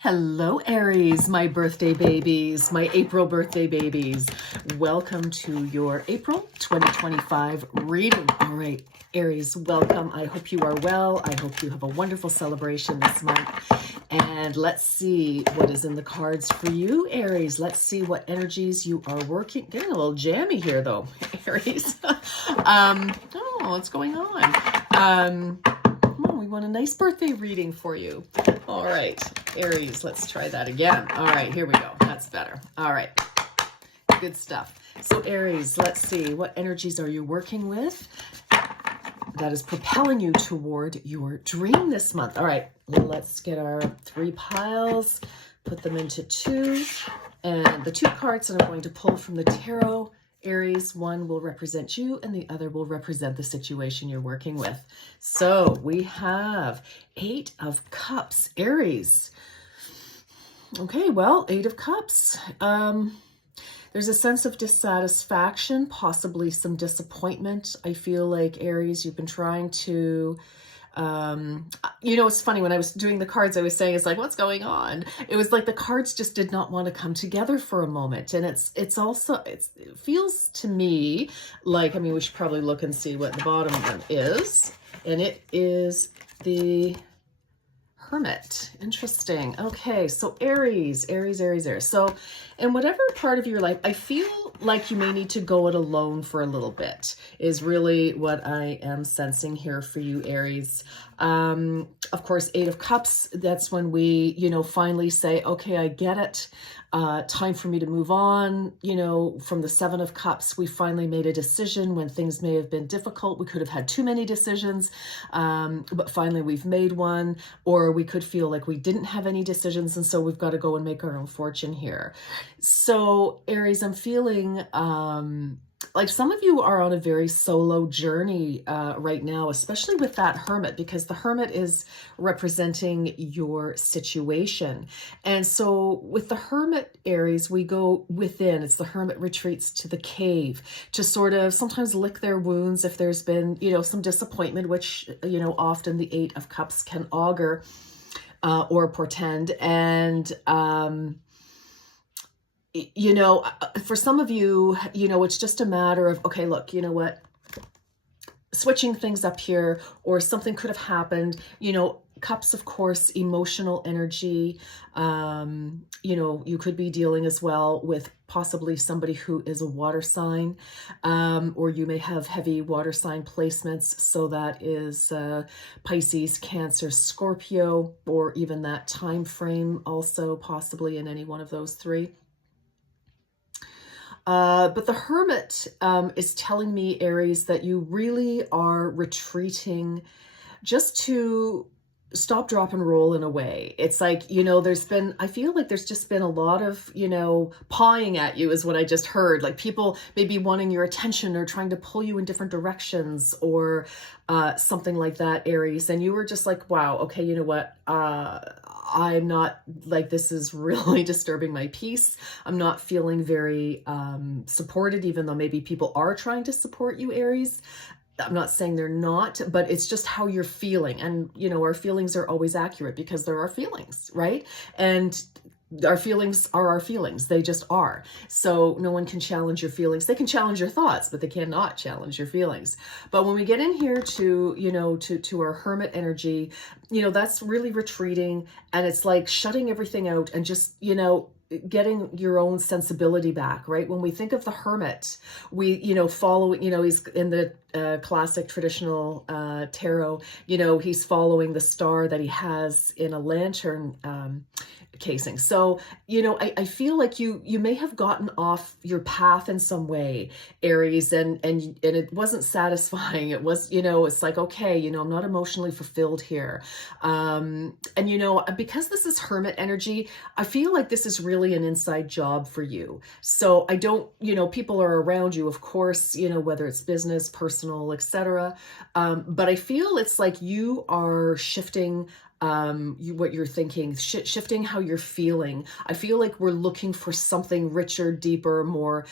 Hello, Aries, my birthday babies, my April birthday babies. Welcome to your April 2025 reading. All right, Aries, welcome. I hope you are well. I hope you have a wonderful celebration this month. And let's see what is in the cards for you, Aries. Let's see what energies you are working. Getting a little jammy here, though, Aries. What's going on? We want a nice birthday reading for you. All right, Aries, let's try that again. All right, here we go. That's better. All right, good stuff. So Aries, let's see, what energies are you working with that is propelling you toward your dream this month? All right, let's get our 3 piles, put them into 2, and the 2 cards that I'm going to pull from the tarot, Aries, one will represent you and the other will represent the situation you're working with. So we have 8 of Cups, Aries. Okay, well, 8 of Cups. There's a sense of dissatisfaction, possibly some disappointment. I feel like, Aries, you've been trying to... it's funny, when I was doing the cards, I was saying, it's like, what's going on? It was like the cards just did not want to come together for a moment. And it feels to me like, we should probably look and see what the bottom one is. And it is the Hermit. Interesting. Okay, so Aries. So in whatever part of your life, I feel like you may need to go it alone for a little bit, is really what I am sensing here for you, Aries. Of course, 8 of Cups, that's when we, finally say, okay, I get it. Time for me to move on. From the 7 of Cups, we finally made a decision when things may have been difficult. We could have had too many decisions, but finally we've made one. Or we could feel like we didn't have any decisions, and so we've got to go and make our own fortune here. So Aries, I'm feeling like some of you are on a very solo journey right now, especially with that Hermit, because the Hermit is representing your situation. And so with the Hermit, Aries, we go within. It's the Hermit retreats to the cave to sort of sometimes lick their wounds if there's been, some disappointment, which, often the 8 of Cups can augur or portend. And, for some of you, it's just a matter of, okay, look, you know what, switching things up here, or something could have happened. Cups, of course, emotional energy. You could be dealing as well with possibly somebody who is a water sign, or you may have heavy water sign placements. So that is Pisces, Cancer, Scorpio, or even that time frame also possibly in any one of those 3. But the Hermit is telling me, Aries, that you really are retreating just to stop, drop, and roll in a way. It's like, I feel like there's just been a lot of, pawing at you is what I just heard. Like people maybe wanting your attention or trying to pull you in different directions or something like that, Aries. And you were just like, wow, okay, you know what? I'm not, like, this is really disturbing my peace. I'm not feeling very supported, even though maybe people are trying to support you, Aries. I'm not saying they're not, but it's just how you're feeling. And, our feelings are always accurate because there are feelings, right? And our feelings are our feelings. They just are. So no one can challenge your feelings. They can challenge your thoughts, but they cannot challenge your feelings. But when we get in here to, to our Hermit energy, that's really retreating, and it's like shutting everything out and just, getting your own sensibility back, right? When we think of the Hermit, we, following, he's in the classic traditional tarot, he's following the star that he has in a lantern casing. So, I feel like you may have gotten off your path in some way, Aries, and it wasn't satisfying. It was, it's like, okay, I'm not emotionally fulfilled here. And, because this is Hermit energy, I feel like this is really an inside job for you. So I don't, people are around you, of course, whether it's business, personal, etc. But I feel it's like you are shifting what you're thinking, shifting how you're feeling. I feel like we're looking for something richer, deeper, more.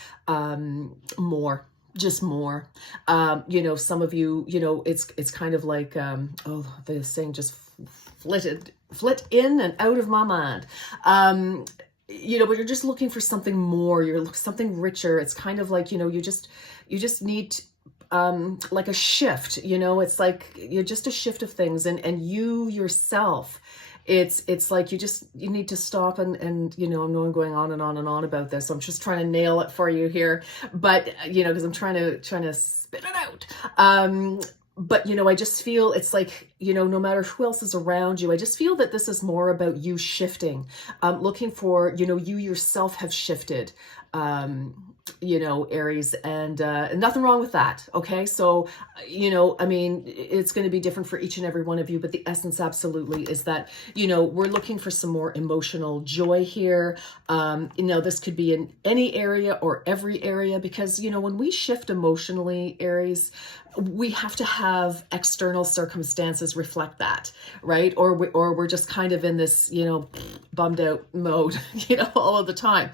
Just more. Some of you, it's kind of like, the saying just flitted flit in and out of my mind. But you're just looking for something more. You're something richer. It's kind of like, you just need like a shift, it's like you're just a shift of things, and you yourself, it's like you need to stop and I know I'm going on and on and on about this. So I'm just trying to nail it for you here, but because I'm trying to spit it out. But I just feel it's like, no matter who else is around you, I just feel that this is more about you shifting, looking for, you yourself have shifted, Aries, and nothing wrong with that. Okay. So, it's going to be different for each and every one of you, but the essence absolutely is that, we're looking for some more emotional joy here. This could be in any area or every area, because, when we shift emotionally, Aries, we have to have external circumstances reflect that, right? Or we're just kind of in this, bummed out mode, all of the time.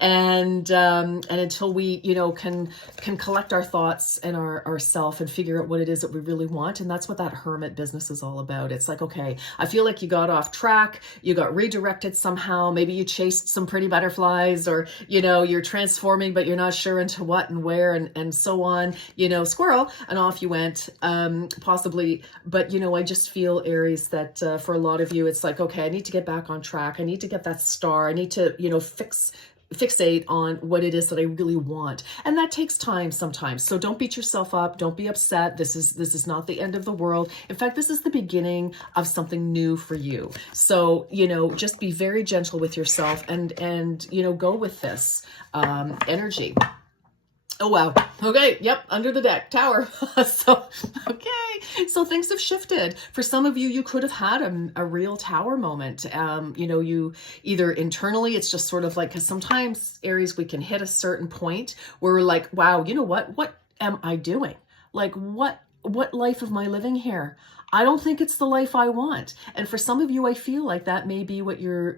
And until we, can collect our thoughts and our self and figure out what it is that we really want. And that's what that hermit business is all about. It's like, okay, I feel like you got off track, you got redirected somehow. Maybe you chased some pretty butterflies, or, you're transforming, but you're not sure into what and where and so on, squirrel, and off you went, possibly. But, I just feel, Aries, that for a lot of you, it's like, okay, I need to get back on track. I need to get that star. I need to, fixate on what it is that I really want. And that takes time sometimes. So don't beat yourself up. Don't be upset. This is not the end of the world. In fact, this is the beginning of something new for you. So, just be very gentle with yourself and go with this energy. Oh, wow. Okay. Yep. Under the deck tower. So things have shifted. For some of you, you could have had a real tower moment. You either internally, it's just sort of like, because sometimes, Aries, we can hit a certain point where we're like, wow, you know what am I doing? Like, what life am I living here? I don't think it's the life I want. And for some of you, I feel like that may be what you're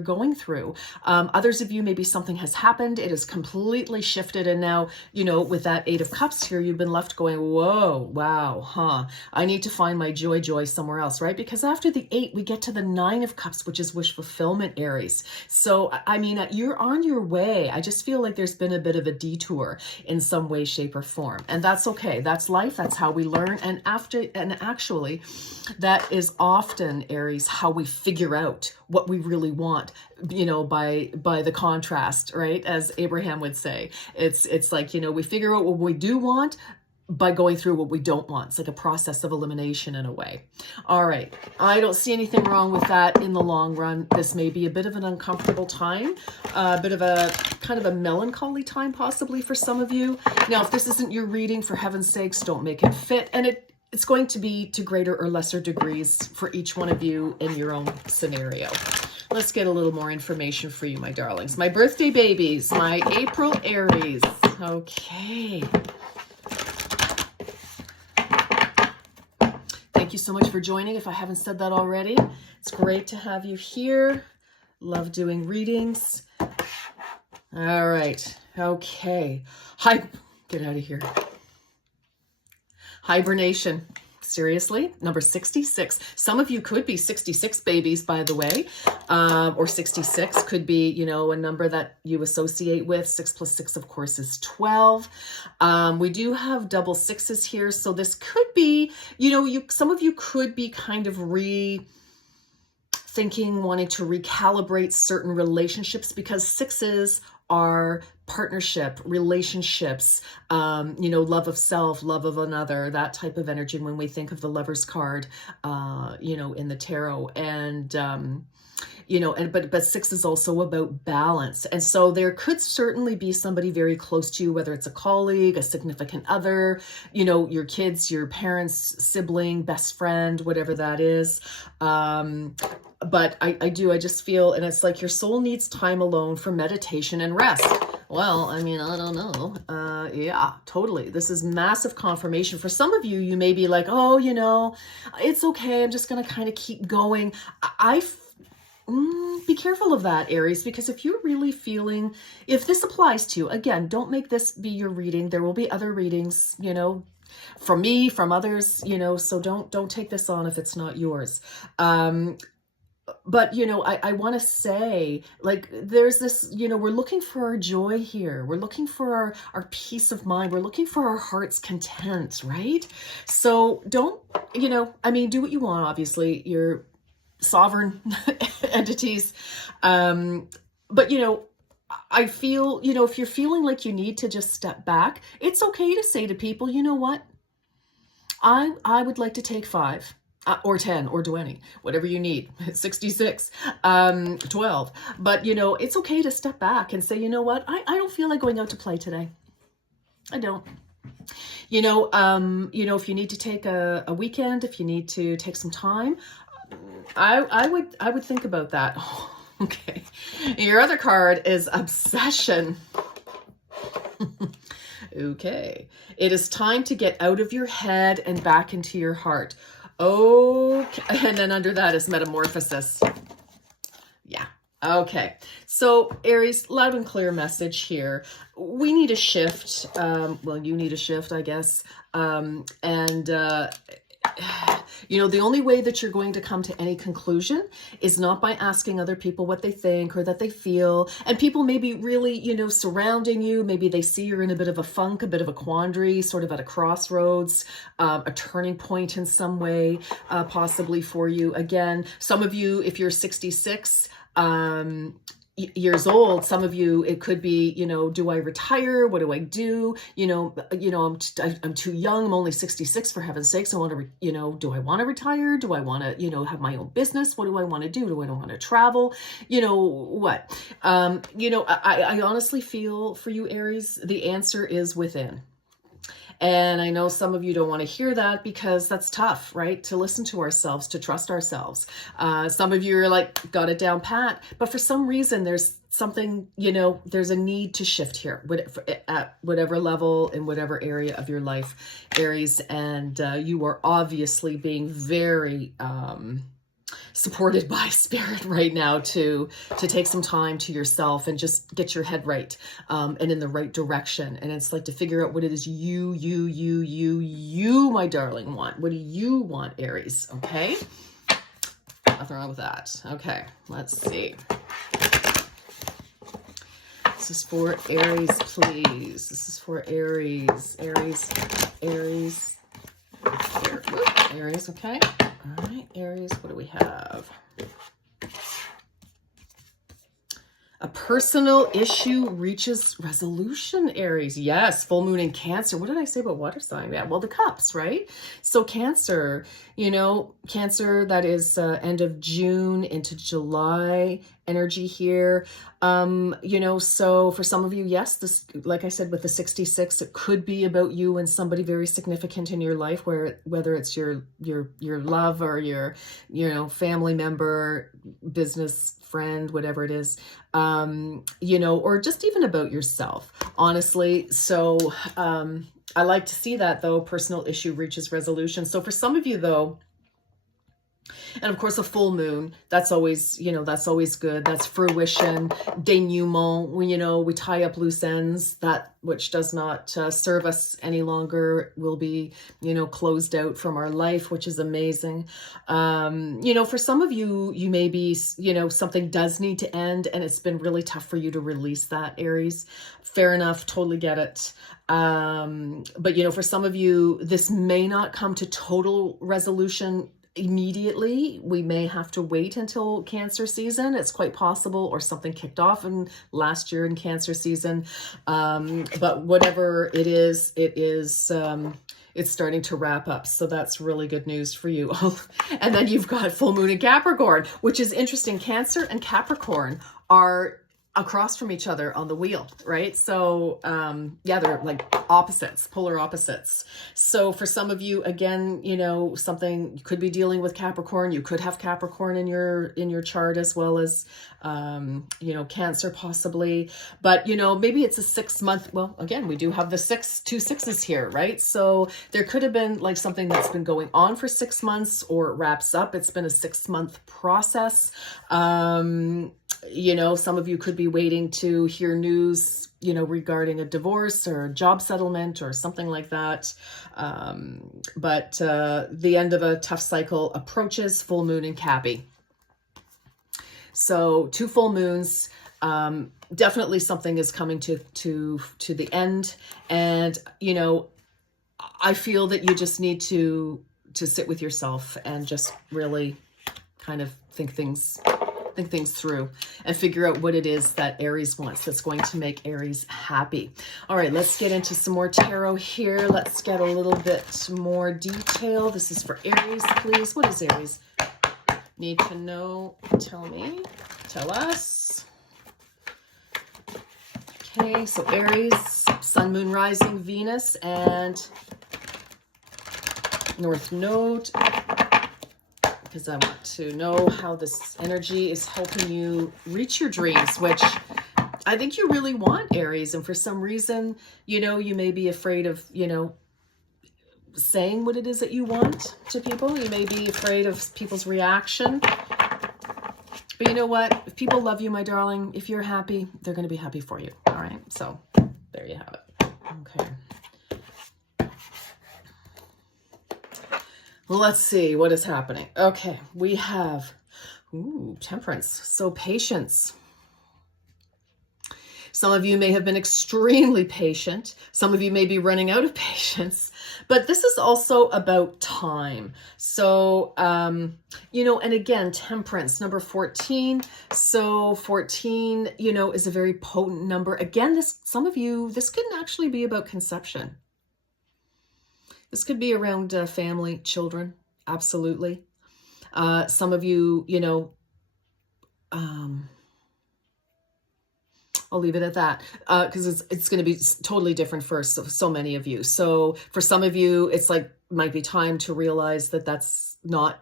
going through. Others of you, maybe something has happened. It has completely shifted. And now, with that 8 of Cups here, you've been left going, whoa, wow, I need to find my joy somewhere else, right? Because after the 8, we get to the 9 of Cups, which is wish fulfillment, Aries. So, you're on your way. I just feel like there's been a bit of a detour in some way, shape, or form. And that's okay. That's life. That's how we learn. And actually, that is often, Aries, how we figure out what we really want, by the contrast, right? As Abraham would say, it's like, we figure out what we do want by going through what we don't want. It's like a process of elimination in a way. All right. I don't see anything wrong with that in the long run. This may be a bit of an uncomfortable time, a bit of a kind of a melancholy time, possibly for some of you. Now, if this isn't your reading, for heaven's sakes, don't make it fit. And it's going to be to greater or lesser degrees for each one of you in your own scenario. Let's get a little more information for you, my darlings. My birthday babies, my April Aries. Okay. Thank you so much for joining, if I haven't said that already. It's great to have you here. Love doing readings. All right. Okay. Hi. Get out of here. Hibernation. Seriously, number 66. Some of you could be 66 babies, by the way, or 66 could be, a number that you associate with. 6 plus 6, of course, is 12. We do have double sixes here. So this could be, some of you could be kind of thinking, wanting to recalibrate certain relationships, because sixes are partnership, relationships, love of self, love of another, that type of energy when we think of the Lover's card, in the tarot. And, but 6 is also about balance. And so there could certainly be somebody very close to you, whether it's a colleague, a significant other, your kids, your parents, sibling, best friend, whatever that is. But I just feel, and it's like your soul needs time alone for meditation and rest. Well, I don't know. Yeah, totally. This is massive confirmation. For some of you, you may be like, oh, it's okay. I'm just going to kind of keep going. Be careful of that, Aries, because if you're really feeling, if this applies to you, again, don't make this be your reading. There will be other readings, from me, from others, so don't take this on if it's not yours. But, I want to say, like, there's this, we're looking for our joy here. We're looking for our peace of mind. We're looking for our heart's content, right? So don't, do what you want, obviously. You're sovereign entities. But, I feel, if you're feeling like you need to just step back, it's okay to say to people, you know what? I would like to take 5. Or 10 or 20, whatever you need, 66, 12. But, it's okay to step back and say, you know what? I don't feel like going out to play today. I don't. If you need to take a weekend, if you need to take some time, I would think about that. Okay. Your other card is obsession. Okay. It is time to get out of your head and back into your heart. Okay. And then under that is metamorphosis. Yeah. Okay. So Aries, loud and clear message here. We need a shift. Well, you need a shift, I guess. The only way that you're going to come to any conclusion is not by asking other people what they think or that they feel. And people may be really, surrounding you. Maybe they see you're in a bit of a funk, a bit of a quandary, sort of at a crossroads, a turning point in some way, possibly for you. Again, some of you, if you're 66, years old, some of you, it could be, do I retire? What do I do? I'm too young. I'm only 66, for heaven's sakes. I want to, do I want to retire? Do I want to, have my own business? What do I want to do? Do I want to travel? What? I honestly feel for you, Aries, the answer is within. And I know some of you don't want to hear that because that's tough, right? To listen to ourselves, to trust ourselves. Some of you are like, got it down pat. But for some reason, there's something, there's a need to shift here at whatever level, in whatever area of your life, Aries. And you are obviously being very supported by spirit right now to take some time to yourself and just get your head right and in the right direction. And it's like to figure out what it is you, my darling, want. What do you want, Aries? Okay. Nothing wrong with that. Okay. Let's see. This is for Aries, please. This is for Aries. Aries. Aries, okay. All right, Aries, what do we have? A personal issue reaches resolution, Aries. Yes, full moon in Cancer. What did I say about water sign? Yeah, well, the cups, right? So Cancer, Cancer, that is end of June into July energy here. So for some of you, yes, this, like I said, with the 66, it could be about you and somebody very significant in your life, whether it's your love or your, family member, business friend, whatever it is, or just even about yourself, honestly. So, I like to see that though, personal issue reaches resolution. So for some of you though, and of course, a full moon, that's always, that's always good. That's fruition, denouement. We tie up loose ends. That which does not serve us any longer will be, closed out from our life, which is amazing. For some of you, you may be, something does need to end and it's been really tough for you to release that, Aries. Fair enough. Totally get it. But, for some of you, this may not come to total resolution immediately. We may have to wait until Cancer season. It's quite possible, or something kicked off in last year in Cancer season. But whatever it is, it's starting to wrap up. So that's really good news for you. And then you've got full moon in Capricorn, which is interesting. Cancer and Capricorn are across from each other on the wheel, right? So, they're like opposites, polar opposites. So for some of you, again, something, you could be dealing with Capricorn. You could have Capricorn in your chart, as well as, Cancer possibly, but, maybe it's a 6 month. Well, again, we do have the 2 6s here, right? So there could have been like something that's been going on for 6 months, or it wraps up. It's been a 6 month process. Some of you could be waiting to hear news, regarding a divorce or a job settlement or something like that. But the end of a tough cycle approaches, full moon in Cappy. So 2 full moons, definitely something is coming to the end. And, you know, I feel that you just need to sit with yourself and just really kind of think things through and figure out what it is that Aries wants that's going to make Aries happy. All right, let's get into some more tarot here. Let's get a little bit more detail. This is for Aries, please. What does Aries need to know? Tell me. Tell us. Okay, so Aries, Sun, Moon, Rising, Venus, and North Node, because I want to know how this energy is helping you reach your dreams, which I think you really want, Aries. And for some reason, you know, you may be afraid of, you know, saying what it is that you want to people. You may be afraid of people's reaction. But you know what? If people love you, my darling, if you're happy, they're going to be happy for you. All right. So there you have it. Okay. Let's see what is happening. Okay, we have Temperance. So patience. Some of you may have been extremely patient. Some of you may be running out of patience. But this is also about time. So, you know, and again, Temperance, number 14. So 14, you know, is a very potent number. Again, some of you, this could actually be about conception. This could be around family, children, absolutely. Some of you, you know, I'll leave it at that because it's going to be totally different for so many of you. So for some of you, it's like might be time to realize that that's not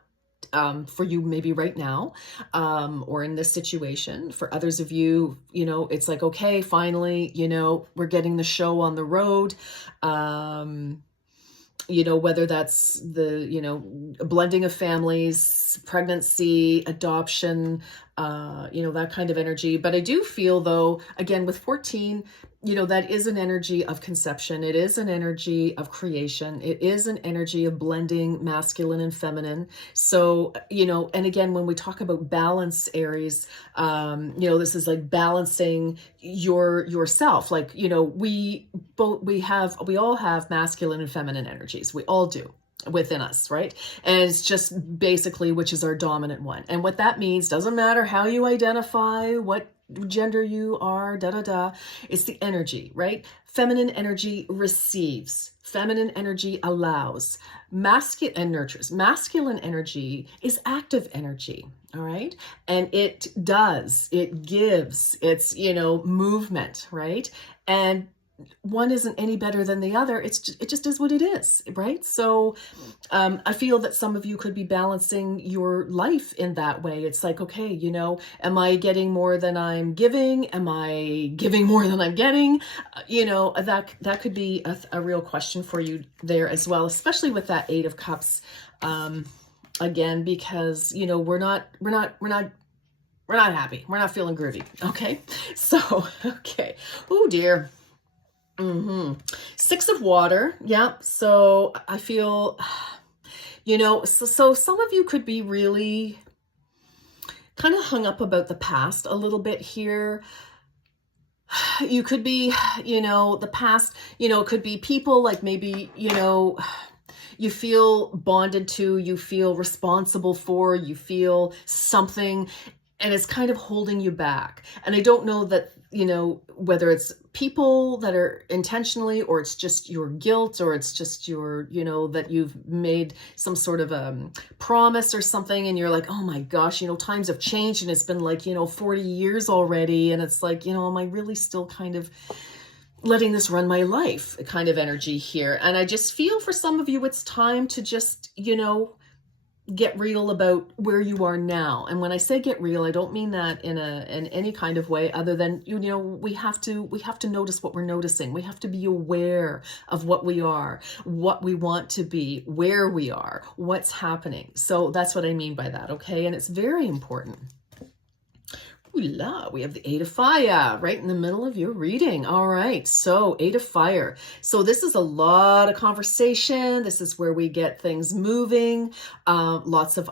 for you maybe right now or in this situation. For others of you, you know, it's like, okay, finally, you know, we're getting the show on the road. You know, whether that's the, you know, blending of families, pregnancy, adoption, you know, that kind of energy. But I do feel though, again, with 14, you know, that is an energy of conception. It is an energy of creation. It is an energy of blending masculine and feminine. So, you know, and again, when we talk about balance, Aries, you know, this is like balancing yourself. Like, you know, we all have masculine and feminine energies. We all do within us, right? And it's just basically which is our dominant one. And what that means, doesn't matter how you identify, what gender you are, it's the energy, right? Feminine energy receives, feminine energy allows, masculine and nurtures. Masculine energy is active energy, all right? And it gives, it's, you know, movement, right? And one isn't any better than the other. It just is what it is, right? So I feel that some of you could be balancing your life in that way. It's like, okay, you know, am I getting more than I'm giving? Am I giving more than I'm getting? You know, that could be a real question for you there as well, especially with that 8 of Cups. Again, because, you know, we're not happy. We're not feeling groovy. Okay. So, okay. Oh dear. 6 of Water. Yeah. So I feel, you know, so some of you could be really kind of hung up about the past a little bit here. You could be, you know, the past, you know, could be people like maybe, you know, you feel bonded to, you feel responsible for, you feel something, and it's kind of holding you back. And I don't know that, you know, whether it's people that are intentionally, or it's just your guilt, or it's just your, you know, that you've made some sort of a promise or something. And you're like, oh my gosh, you know, times have changed and it's been like, you know, 40 years already. And it's like, you know, am I really still kind of letting this run my life kind of energy here? And I just feel for some of you, it's time to just, you know, get real about where you are now. And when I say get real, I don't mean that in any kind of way other than, you know, we have to notice what we're noticing. We have to be aware of what we are, what we want to be, where we are, what's happening. So that's what I mean by that. Okay. And it's very important. Ooh la, we have the Eight of Fire right in the middle of your reading. All right, so Eight of Fire. So this is a lot of conversation. This is where we get things moving. Lots of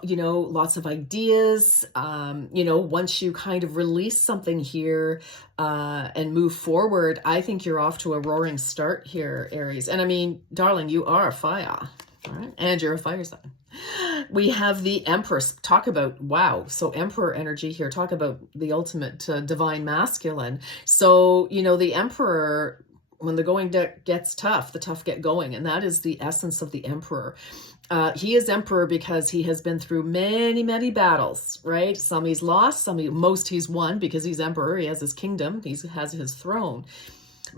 ideas. Once you kind of release something here and move forward, I think you're off to a roaring start here, Aries. And I mean, darling, you are a fire, all right? And you're a fire sign. We have the Empress. Talk about, wow. So Emperor energy here. Talk about the ultimate divine masculine. So, the Emperor, when the going gets tough, the tough get going. And that is the essence of the Emperor. He is Emperor because he has been through many, many battles, right? Some he's lost, most he's won because he's Emperor. He has his kingdom. He has his throne.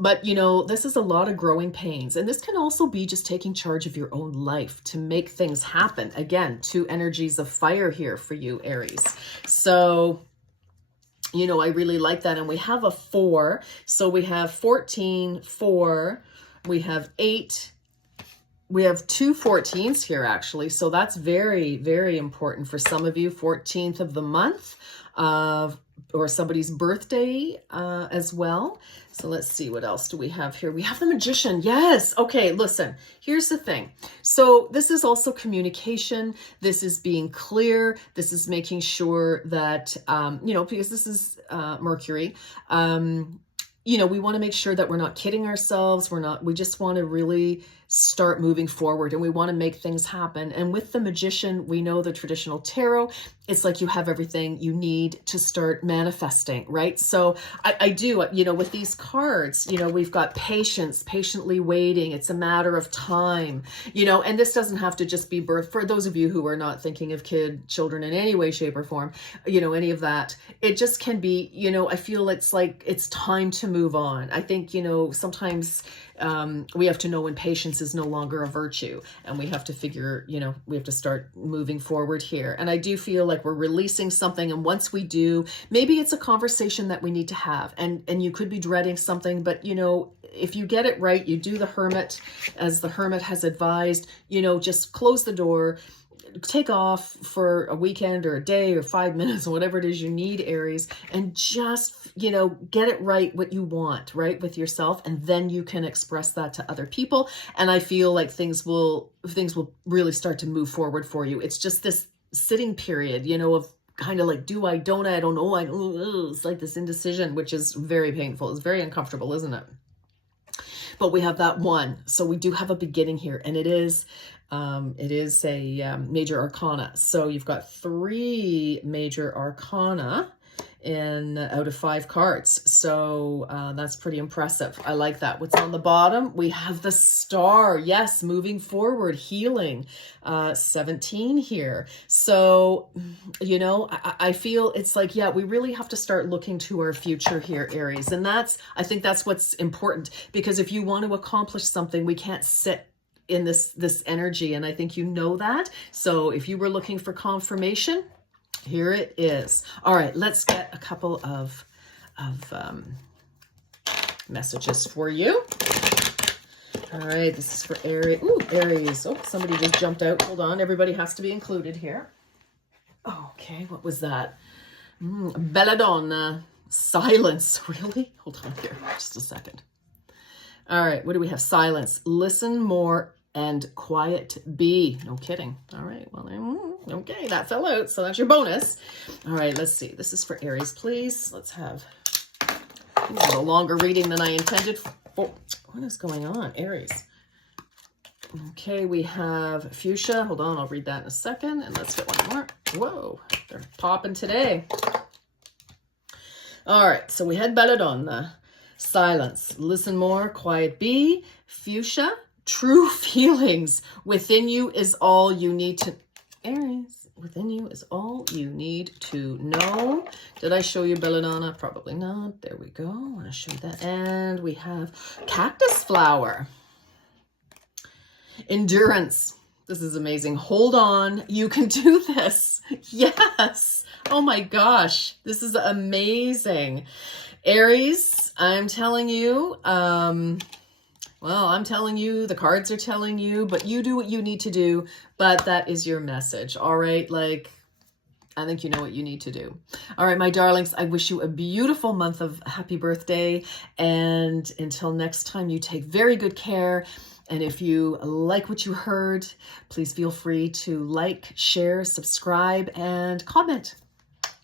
But, this is a lot of growing pains. And this can also be just taking charge of your own life to make things happen. Again, two energies of fire here for you, Aries. So, I really like that. And we have a 4. So we have 14, 4. We have 8. We have 2 14s here, actually. So that's very, very important for some of you. 14th of the month or somebody's birthday as well. So let's see, what else do we have here? We have the Magician. Yes. Okay, listen, here's the thing. So this is also communication. This is being clear. This is making sure that, because this is Mercury, we want to make sure that we're not kidding ourselves. We just want to really start moving forward and we want to make things happen. And with the Magician, we know the traditional tarot, it's like you have everything you need to start manifesting, right? So I do, with these cards, we've got patience, patiently waiting. It's a matter of time, and this doesn't have to just be birth. For those of you who are not thinking of children in any way, shape or form, any of that, it just can be, I feel it's like it's time to move on. I think, sometimes we have to know when patience is no longer a virtue, and we have to figure, we have to start moving forward here. And I do feel like we're releasing something. And once we do, maybe it's a conversation that we need to have, and you could be dreading something, but if you get it right, you do the Hermit, as the Hermit has advised, just close the door, take off for a weekend or a day or 5 minutes or whatever it is you need, Aries, and just, get it right, what you want, right, with yourself. And then you can express that to other people. And I feel like things will really start to move forward for you. It's just this sitting period, of kind of like, do I, don't I don't know. It's like this indecision, which is very painful. It's very uncomfortable, isn't it? But we have that 1. So we do have a beginning here, and it is a major arcana. So you've got 3 major arcana out of 5 cards. So that's pretty impressive. I like that. What's on the bottom? We have the Star. Yes, moving forward, healing. 17 here. So, I feel it's like, yeah, we really have to start looking to our future here, Aries. And I think that's what's important, because if you want to accomplish something, we can't sit in this energy. And I think that. So if you were looking for confirmation, here it is. All right, let's get a couple of messages for you. All right, this is for Aries. Ooh, Aries. Oh, somebody just jumped out. Hold on, everybody has to be included here. Okay, what was that? Belladonna. Silence. Really? Hold on here, just a second. All right, what do we have? Silence. Listen more and quiet be. No kidding. All right, well, okay, that fell out, so that's your bonus. All right, let's see. This is for Aries, please. Let's have a longer reading than I intended for. What is going on, Aries? Okay, we have fuchsia. Hold on, I'll read that in a second. And let's get one more. Whoa, they're popping today. All right, so we had belladonna. Silence. Listen more. Quiet be. Fuchsia. True feelings. Within you is all you need to... Aries. Within you is all you need to know. Did I show you belladonna? Probably not. There we go. I want to show you that. And we have cactus flower. Endurance. This is amazing. Hold on. You can do this. Yes. Oh my gosh. This is amazing. Aries, I'm telling you, I'm telling you, the cards are telling you, but you do what you need to do. But that is your message. All right. Like, I think you know what you need to do. All right, my darlings, I wish you a beautiful month of happy birthday. And until next time, you take very good care. And if you like what you heard, please feel free to like, share, subscribe, and comment.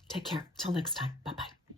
Take care. Till next time. Bye-bye.